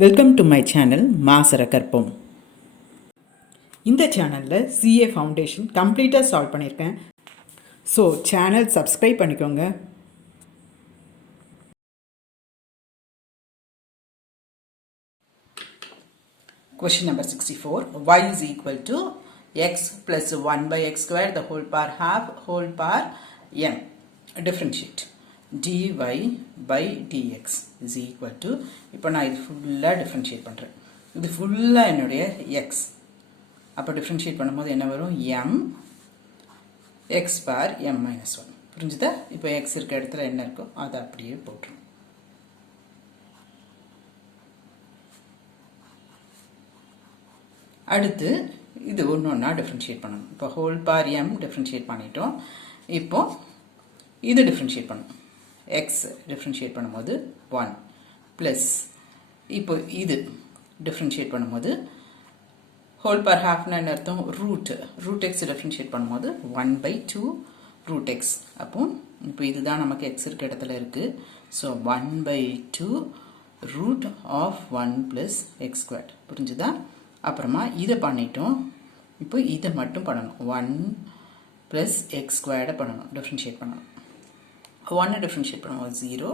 Welcome to my channel Maasarakarpom. இந்த சேனலில் CA foundation கம்ப்ளீட்டாக சால்வ் பண்ணியிருக்கேன். ஸோ சேனல் சப்ஸ்கிரைப் பண்ணிக்கோங்க. Question number 64. Y is equal to x plus 1 by x square the whole power half whole power m. Differentiate. dy by dx is equal to, இப்போ நான் இது ஃபுல்லாக differentiate பண்ணுறேன். இது ஃபுல்லாக என்னுடைய x. அப்போ டிஃப்ரென்ஷியேட் பண்ணும்போது என்ன வரும்? m x bar m minus 1. புரிஞ்சுதா? இப்போ x இருக்க இடத்துல என்ன இருக்கோ அதை அப்படியே போட்டுரும். அடுத்து இது ஒன்றா டிஃப்ரென்ஷியேட் பண்ணணும். இப்போ ஹோல் பார் m டிஃப்ரென்ஷியேட் பண்ணிட்டோம். இப்போ இது டிஃப்ரென்ஷியேட் பண்ணணும். x டிஃப்ரென்ஷியேட் பண்ணும்போது 1 ப்ளஸ் இப்போ இது டிஃப்ரென்ஷியேட் பண்ணும்போது ஹோல் பார் ஹாஃப்னா என்ன அர்த்தம்? ரூட் எக்ஸ் டிஃப்ரென்ஷியேட் பண்ணும்போது 1/2 ரூட் எக்ஸ். அப்போ இப்போ இதுதான் நமக்கு எக்ஸ் இருக்க இடத்துல இருக்குது. So 1/2 root of 1 + x squared. புரிஞ்சுதா? அப்புறமா இதை பண்ணிட்டோம். இப்போ இதை மட்டும் பண்ணணும். 1 + x squared பண்ணணும், டிஃப்ரென்ஷியேட் பண்ணணும். 1 டிஃப்ரென்ஷியேட் பண்ணும்போது 0,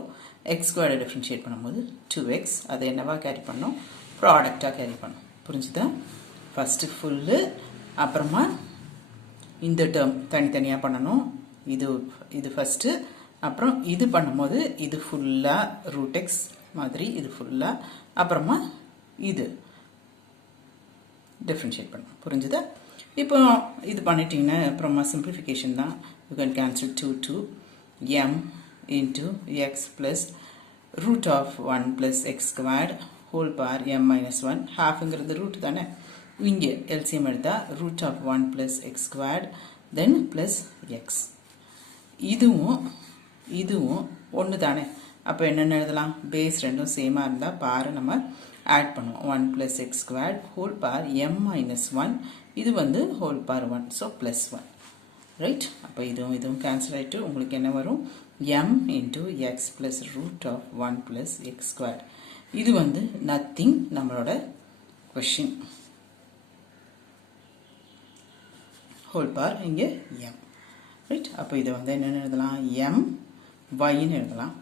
x squared டிஃப்ரென்ஷியேட் பண்ணும்போது 2x. அதை என்னவா கேரி பண்ணணும்? ப்ராடக்டாக கேரி பண்ணணும். புரிஞ்சுதா? ஃபஸ்ட்டு ஃபுல்லு, அப்புறமா இந்த டேர்ம் தனித்தனியாக பண்ணணும். இது ஃபஸ்ட்டு, அப்புறம் இது பண்ணும்போது இது ஃபுல்லாக ரூட் எக்ஸ் மாதிரி, இது ஃபுல்லாக, அப்புறமா இது டிஃப்ரென்ஷியேட் பண்ணணும். புரிஞ்சுதா? இப்போ இது பண்ணிட்டீங்கன்னா அப்புறமா சிம்பிளிஃபிகேஷன் தான். You can cancel 2 m into x plus root of 1 + x squared whole power m minus 1. ஹாஃப்ங்கிறது root தானே. இங்கே எல்சிஎம் எடுத்தால் root of 1 + x squared then plus x. இதுவும் ஒன்று தானே. அப்போ என்னென்ன எழுதலாம்? பேஸ் ரெண்டும் சேமாக இருந்தால் பாரு நம்ம ஆட் பண்ணுவோம். 1 + x squared whole power m minus 1. இது வந்து whole power 1. So plus 1. Right? அப்போ இதுவும் கேன்சல் ஆகிட்டு உங்களுக்கு என்ன வரும்? m into x plus root of 1 + x squared. இது வந்து நத்திங், நம்மளோட கொஷின். ஹோல் பார் இங்கே m. ரைட்? அப்போ இதை வந்து என்னென்னு எழுதலாம்? m yன்னு எழுதலாம்.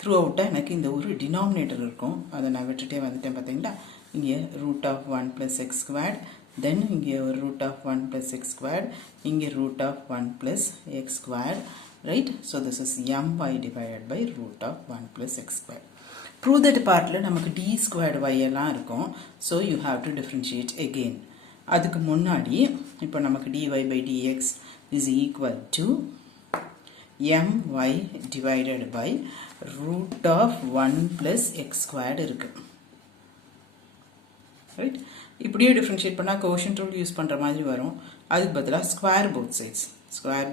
த்ரூ அவுட்டாக எனக்கு இந்த ஒரு டினாமினேட்டர் இருக்கும், அதை நான் விட்டுட்டே வந்துட்டேன். பார்த்தீங்களா? இங்கே root of 1 + x squared, then இங்கே ஒரு root of 1 + x squared, இங்கே root of 1 + x squared. Right? So this is my divided by root of 1 + x squared. Prove that partல நமக்கு d squared y எல்லாம் இருக்கும். So you have to differentiate again. அதுக்கு முன்னாடி இப்போ நமக்கு dy by dx is equal to my divided by root of 1 + x squared இருக்கு. Right? இப்படியே differentiate பண்ணால் கோஷன்ட் ரூல் யூஸ் பண்ணுற மாதிரி வரும். அதுக்கு பதிலாக ஸ்கொயர்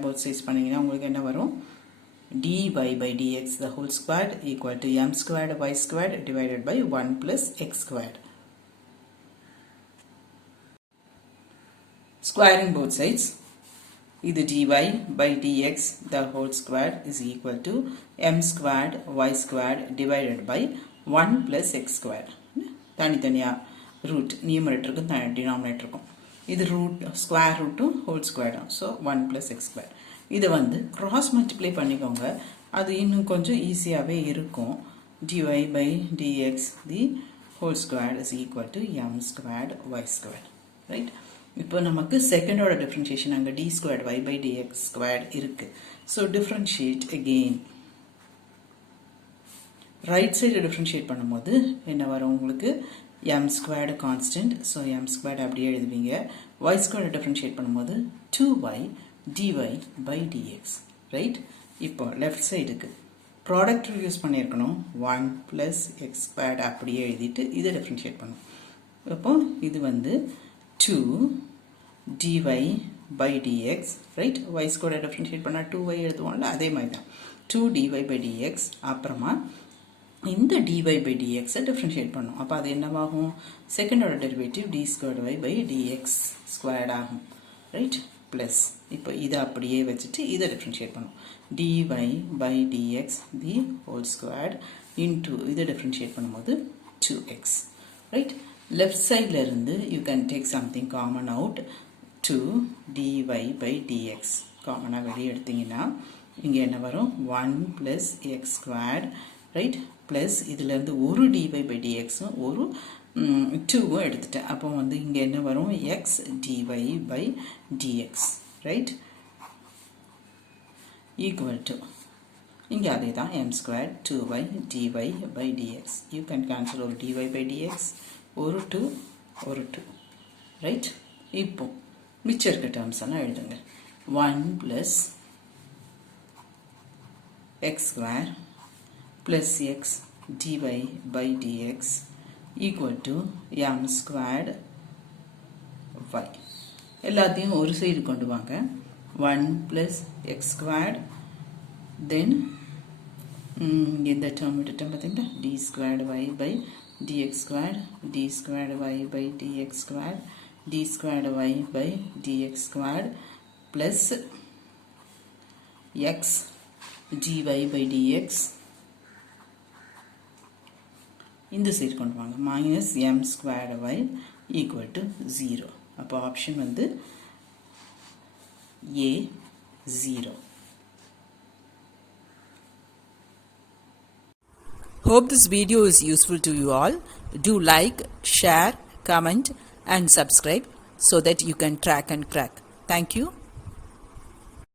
போத் சைட்ஸ் பண்ணிங்கன்னா உங்களுக்கு என்ன வரும்? dy by dx the whole squared equal to m squared y squared divided by 1 + x squared. Squaring both sides, இது dy by dx the whole squared is equal to m squared y squared divided by 1 + x squared. தனித்தனியாக root நியூமரேட்டருக்கும் டினாமினேட்டருக்கும் இது root square ரூட்டும் whole ஸ்கொயரும். So 1 + x squared. இதை வந்து cross multiply பண்ணிக்கோங்க, அது இன்னும் கொஞ்சம் ஈஸியாகவே இருக்கும். dy by dx the whole squared is equal to m squared y squared. Right? இப்போ நமக்கு செகண்டோட டிஃப்ரென்ஷியேஷன் அங்கே d squared y by dx squared இருக்குது. So differentiate again. Right side differentiate பண்ணும்போது என்ன வரும் உங்களுக்கு? m squared constant. So m squared அப்படியே எழுதுவீங்க. y squared டிஃப்ரென்ஷியேட் பண்ணும்போது 2y dy by dx. Right? இப்போ லெஃப்ட் சைடுக்கு ப்ராடக்ட் யூஸ் பண்ணியிருக்கணும். 1 + x squared அப்படியே எழுதிட்டு இதை டிஃப்ரென்ஷியேட் பண்ணும். இப்போ இது வந்து 2 dy by dx. Right? y squared differentiate பண்ணால் 2y எழுதுவோம்ல, அதே மாதிரி தான் 2 dy by dx. அப்புறமா இந்த dy by dx டிஃப்ரென்ஷியேட் பண்ணும். அப்போ அது என்னவாகும்? செகண்டோட derivative d squared y by dx squared ஆகும். ரைட்? ப்ளஸ் இப்போ இதை அப்படியே வச்சுட்டு இதை டிஃப்ரென்ஷியேட் பண்ணும். dy by dx the whole squared into இதை டிஃப்ரென்ஷியேட் பண்ணும்போது 2x. right? Left side ல இருந்து you can take something common out, 2 dy by dx காமனாக வெளியே எடுத்தீங்கன்னா இங்கே என்ன வரும் 1 plus x squared, right? Plus இதிலேருந்து ஒரு dy by dx ஒரு 2 எடுத்துட்டேன். அப்போ வந்து இங்கே என்ன வரும் x dy by dx, right? equal to இங்கே அதே தான் m squared 2y dy by dx. you can cancel ஒரு dy by dx, ஒரு 2 right? இப்போ மிச்சம் இருக்க டேர்ம்ஸ் எல்லாம் எழுதுங்க. 1 plus x square plus x dy by dx equal to m squared y. எல்லாத்தையும் ஒரு சைடு கொண்டு வாங்க. 1 plus x squared, then இந்த டேர்ம் விட்டுட்டேன் பார்த்தீங்களா, d squared y by dx squared, d squared y by dx squared, d squared y by dx squared plus x dy by dx இந்த side கொண்டு வாங்க, minus m squared y equal to 0. அப்போ option வந்து A 0. Hope this video is useful to you all. Do like, share, comment and subscribe so that you can track and crack. Thank you.